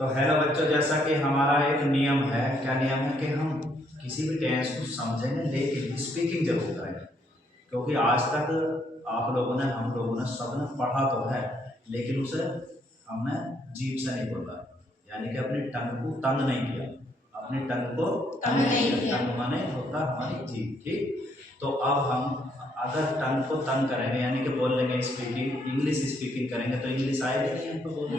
तो हेलो बच्चों, जैसा कि हमारा एक नियम है। क्या नियम है कि हम किसी भी टेंस को समझेंगे लेकिन स्पीकिंग जरूर करेंगे, क्योंकि आज तक आप लोगों ने, हम लोगों ने, सबने पढ़ा तो है लेकिन उसे हमने जीभ से नहीं बोला, यानी कि अपनी टंग को तंग नहीं किया। अपनी टंग को तंग नहीं किया। टंग माने होता हमारी जीभ, ठीक। तो अब हम अगर टंग को तंग करेंगे यानी कि बोल लेंगे, स्पीकिंग, इंग्लिश स्पीकिंग करेंगे तो इंग्लिश आएगी नहीं हमको बोलने।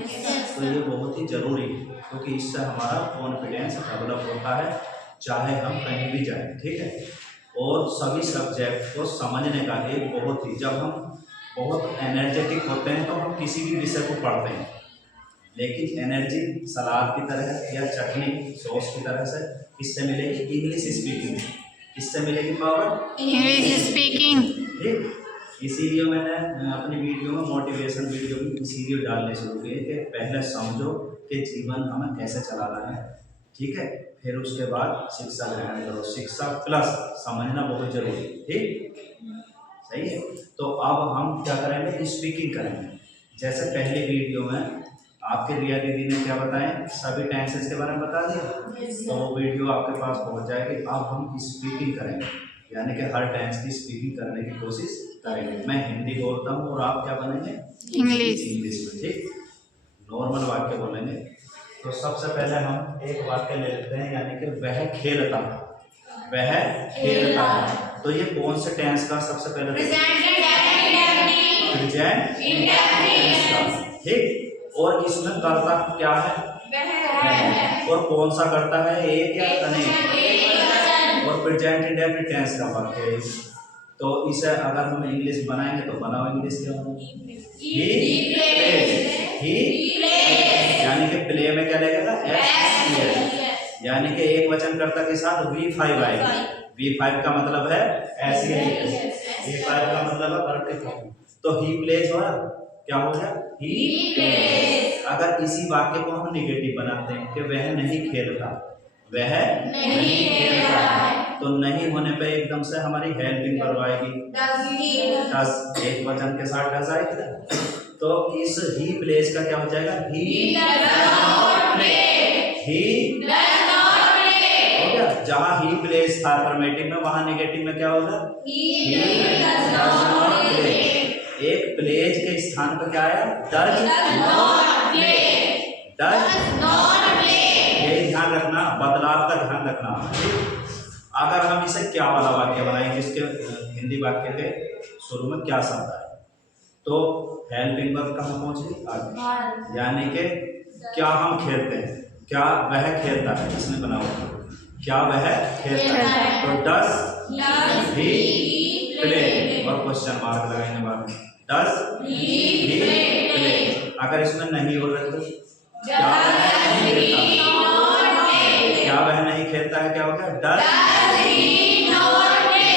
तो ये बहुत ही जरूरी है, क्योंकि इससे हमारा कॉन्फिडेंस डेवलप होता है चाहे हम कहीं भी जाएं, ठीक है। और सभी सब्जेक्ट को समझने का एक बहुत ही, जब हम बहुत एनर्जेटिक होते हैं तो हम किसी भी विषय को पढ़ते हैं, लेकिन एनर्जी सलाद की तरह या चटनी सॉस की तरह से किससे मिलेगी? English speaking. किससे मिलेगी पावर? English speaking. ठीक, इसीलिए मैंने अपनी वीडियो में, मोटिवेशन वीडियो में इसीलिए डालने शुरू किए कि पहले समझो कि जीवन हमें कैसे चलाना है, ठीक है, फिर उसके बाद शिक्षा ग्रहण करो। शिक्षा प्लस समझना बहुत जरूरी है, ठीक, सही है। तो अब हम क्या करेंगे? स्पीकिंग करेंगे। जैसे पहले वीडियो में आपके रिया दीदी ने क्या बताएं, सभी टेंसेस के बारे में बता दिया, तो वो वीडियो आपके पास पहुंच जाएगी। अब हम स्पीकिंग करेंगे, यानी कि हर टेंस की स्पीकिंग करने की कोशिश करेंगे। मैं हिंदी बोलता हूँ और आप क्या बनेंगे? इंग्लिश में, ठीक, नॉर्मल वाक्य बोलेंगे। तो सबसे पहले हम एक वाक्य ले लेते हैं, यानी कि वह खेलता, वह खेलता। तो ये कौन से टेंस का? सबसे पहले प्रेजेंट इंडेफिनिट का, ठीक। और इसमें करता क्या है? वह। और कौन सा करता है? एक या अनेक? और प्रेजेंट इंडेफिनिट टेंस का वाक्य है। तो इसे अगर हम इंग्लिश बनाएंगे तो बनाओ इंग्लिश क्या होगा? ही प्लेज, यानी कि प्ले में क्या लगेगा? एस, यानी कि एक वचन कर्ता के साथ V5 आएगा। V5 का मतलब है ऐसी है, V5 का मतलब है वर्ब के फॉर्म। तो ही प्लेज हुआ, क्या हो गया? He plays. अगर इसी वाक्य को हम निगेटिव बनाते हैं कि वह नहीं खेलता, वह नहीं खेलता, तो नहीं होने पे एकदम से हमारी हेल्पिंग वर्ब आएगी, डज, एक वचन के साथ डज आएगी। तो इस ही प्लेज का क्या हो जाएगा? He does not play, he does not play हो गया। जहां ही प्लेज था अफर्मेटिव में, वहां नेगेटिव में क्या होगा? He does not play. एक प्लेज के स्थान पर क्या आया? Does not play, does not play. ये ध्यान रखना, बदलाव का ध्यान रखना। अगर हम इसे क्या वाला वाक्य बनाएंगे, जिसके हिंदी वाक्य के शुरू में क्या शब्द आए, तो हेल्पिंग वर्ब कहाँ पहुंची? आगे, यानी कि क्या हम खेलते हैं, क्या वह खेलता है, इसमें बना हुआ क्या वह खेलता है, तो डज ही प्ले, और क्वेश्चन मार्क लगाएंगे बाद में, डज ही प्ले। अगर इसमें नहीं हो रहा तो क्या वह नहीं खेलता, क्या वह नहीं खेलता है, क्या होगा? Does he not play.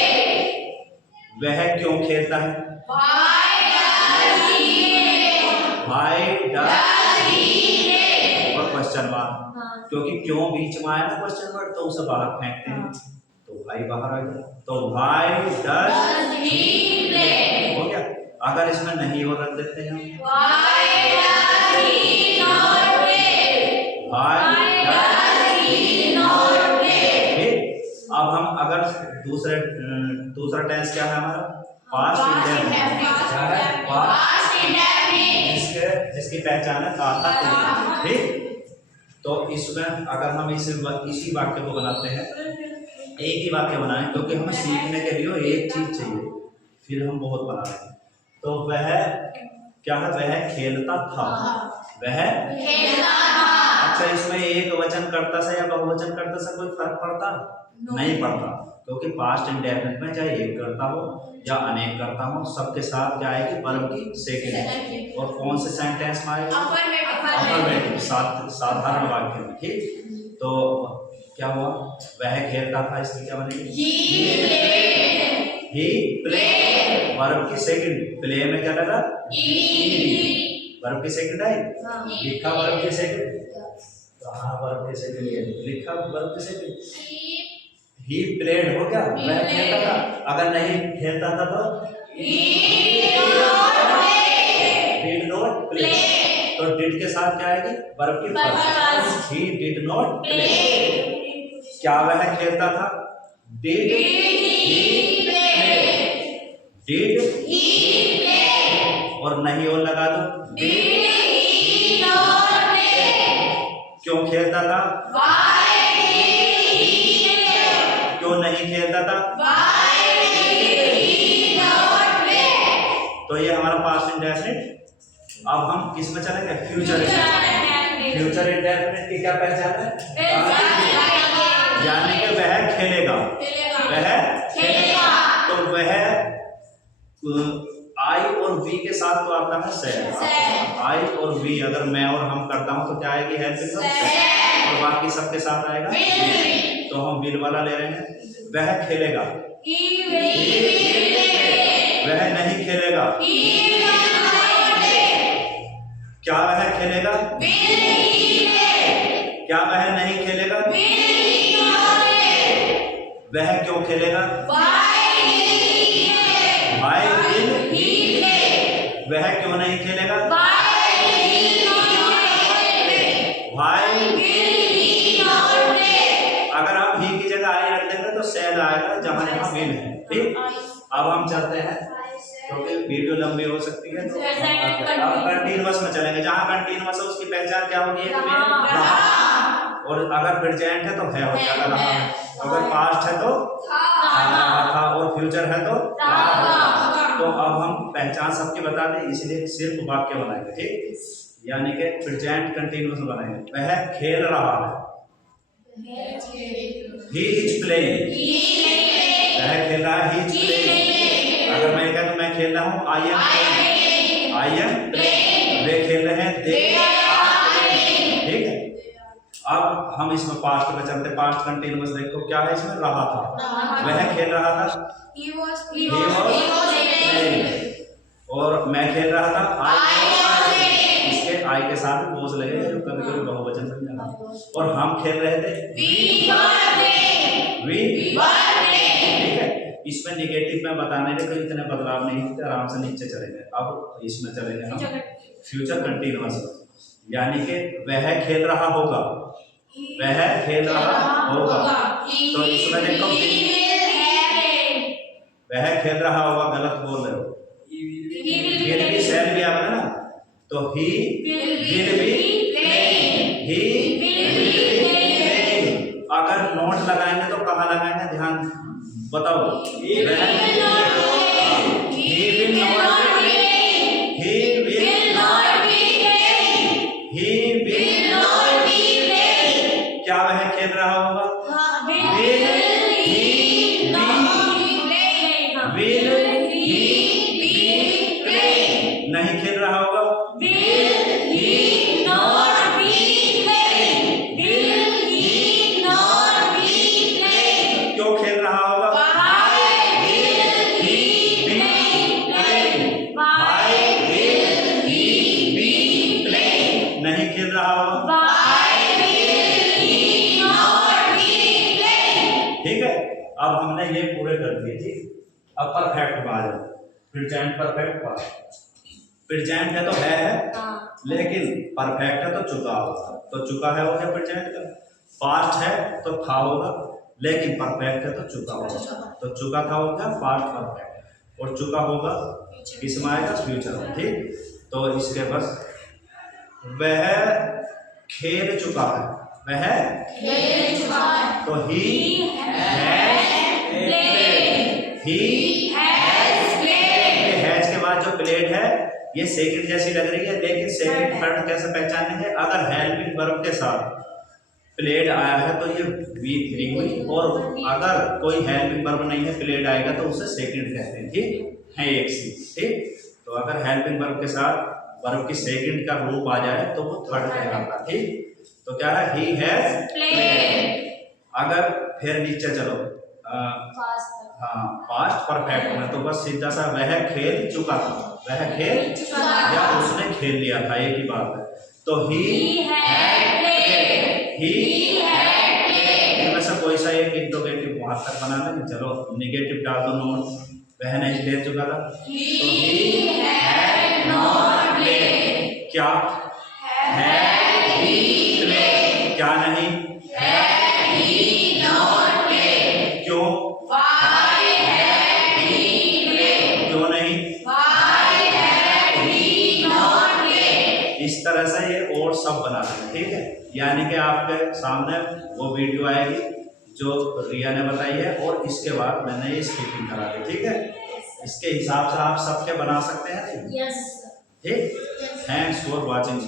वह क्यों खेलता है? Why does he play? और क्वेश्चन मार्क, क्योंकि क्यों बीच में आया ना क्वेश्चन मार्क, तो उसे बाहर फेंकते हैं, तो भाई बाहर आ गया, तो why does he play हो गया। अगर इसमें नहीं हो रख देते हैं, why does he not play, why does he not play। अब हम अगर दूसरा टेंस क्या है हमारा? Past indefinite. क्या है? पास्ट इंडेफिनिट, जिसकी पहचान है था, ठीक। तो इसमें अगर हम इसी वाक्य को बनाते हैं, एक ही वाक्य बनाएं, क्योंकि हमें सीखने के लिए एक चीज चाहिए, फिर हम बहुत बना रहे हैं। तो वह क्या है? वह खेलता था, वह खेलता था। अच्छा, इसमें एक वचन कर्ता से या बहुवचन कर्ता से कोई फर्क पड़ता? नहीं पड़ता, क्योंकि पास्ट इंडेफिनिट में चाहे एक करता हो या अनेक करता हो, सबके साथ क्या आएगी? वर्ब की सेकंड। और कौन से सेंटेंस में आएगी? अफर्मेटिव, साधारण वाक्य में, ठीक। तो क्या हुआ? वह खेलता था, इसलिए क्या बनेगी? ही प्लेड, वर्ब की सेकंड, प्ले में क्या लगा? वर्ब की सेकंड आई, लिखा वर्ब की सेकंड, कहाँ वर्ब की सेकंड है? लिखा वर्ब की सेकंड, ही प्लेड हो गया, वह खेलता था। अगर नहीं खेलता था तो he did not play, तो डिड के साथ क्या आएगी? वर्ब की first. He did not play. क्या वह खेलता था? Did he play. डिड और नहीं और लगा दो। Did he not play. क्यों खेलता था? Why did he play. क्यों नहीं खेलता था? Why did he not play. तो ये हमारा पास्ट इंडेफिनिट। अब हम किस में चलेंगे? Future indefinite. फ्यूचर इंडेफिनिट की क्या पहचान है? यानी कि वह खेलेगा। वह खेलेगा। तो वह आई और वी के साथ तो आता है सेड। आई और वी अगर मैं और हम करता हूं तो क्या आएगी? हेल्प और बाकी सबके साथ आएगा विल। तो हम विल वाला ले रहे हैं। वह खेलेगा। वह नहीं खेलेगा। क्या वह खेलेगा? क्या वह नहीं खेलेगा? वह क्यों खेलेगा? Why will he play? वह क्यों नहीं खेलेगा? Why will he not play? अगर आप ही की जगह आई रख देंगे तो शैल आएगा जहां जहां विल है। ठीक, अब हम चलते हैं क्योंकि वीडियो लंबी हो सकती है तो अब कंटीन्यूअस में चलेंगे। जहां कंटीन्यूअस है उसकी पहचान क्या होगी? और अगर प्रेजेंट है तो है हो जाएगा रहा। अगर पास्ट है तो था और फ्यूचर है तो तो अब हम पहचान सबकी बता दें इसलिए सिर्फ वाक्य बनाएंगे। ठीक, यानी कि प्रेजेंट कंटीन्यूअस बनाएंगे। वह खेल रहा है। He is playing. वह खेल रहा है। He is playing. अगर मैं कहता तो मैं खेल रहा हूँ। I am playing. I am playing. वे खेल रहे हैं। They are playing. ठीक है, अब हम इसमें पास्ट में चलते। पास्ट कंटीन्यूअस देखो क्या है इसमें? रहा था। वह खेल रहा था। He was playing। और मैं खेल रहा था। इसके आई के साथ बोझ लगे जो कभी कभी बहुवचन बन जाता। और हम खेल रहे थे। We were playing। ठीक है, इसमें निगेटिव में बताने के कोई इतने बदलाव नहीं होते। आराम से नीचे चलेंगे। अब इसमें चलेंगे हम फ्यूचर कंटीन्यूअस। यानी कि वह खेल रहा होगा। वह खेल रहा होगा। तो इसमें देखो वह खेल रहा होगा गलत बोल रहे हो। विल भी शैल भी आएगा ना। तो he will be playing. He will be playing. अगर नोट लगाएंगे तो कहाँ लगाएंगे? ध्यान बताओ। He will not be playing. He will not be playing. He will not be playing. क्या वह खेल रहा होगा? विल नहीं खेल रहा होगा। Will he not be playing? Will he not be playing? क्यों खेल रहा होगा? Why will he be playing? Why will he be playing? नहीं खेल रहा होगा। Why will he not be playing? ठीक है, अब हमने ये पूरे कर दिए। ठीक, अब परफेक्ट आ जाओ। Present perfect past. प्रेजेंट है तो है लेकिन परफेक्ट है तो चुका होगा। तो चुका है हो गया प्रेजेंट का। पास्ट है तो था होगा लेकिन परफेक्ट है तो चुका होगा। तो चुका था हो गया पास्ट परफेक्ट। और चुका होगा किसमें आएगा? फ्यूचर में। ठीक, तो इसके बस वह खेल चुका है। वह खेल चुका है। तो he has played. He has played. Has के बाद जो प्लेड है ये सेकंड जैसी लग रही है लेकिन सेकंड थर्ड कैसे पहचानेंगे? अगर हेल्पिंग वर्ब के साथ प्लेड आया है तो ये वीक थ्री हुई। और अगर कोई हेल्पिंग वर्ब नहीं है प्लेड आएगा तो उसे सेकंड कहते हैं। ठीक है, एक सी। ठीक, तो अगर हेल्पिंग वर्ब के साथ वर्ब की सेकंड का रूप आ जाए तो वो थर्ड कहलाता है। ठीक, तो क्या है? He has played. अगर फिर नीचे चलो हाँ पास्ट परफेक्ट में तो बस सीधा सा वह खेल चुका था। वह खेल या उसने खेल लिया था, एक ही बात है। तो he had played. He had played. इनमें से कोई सा एक इंट्रोगेटिव वहां तक बना लेंगे। चलो निगेटिव डाल दो नोट। वह नहीं खेल चुका था तो ही हैड नॉट प्लेड। क्या क्या नहीं? क्यों? क्यों नहीं? इस तरह से ये और सब बना दें, ठीक है। यानी कि आपके सामने वो वीडियो आएगी जो रिया ने बताई है और इसके बाद मैंने ये स्पीकिंग करा दी, ठीक है। इसके हिसाब से आप सबके बना सकते हैं, ठीक। Thanks for watching.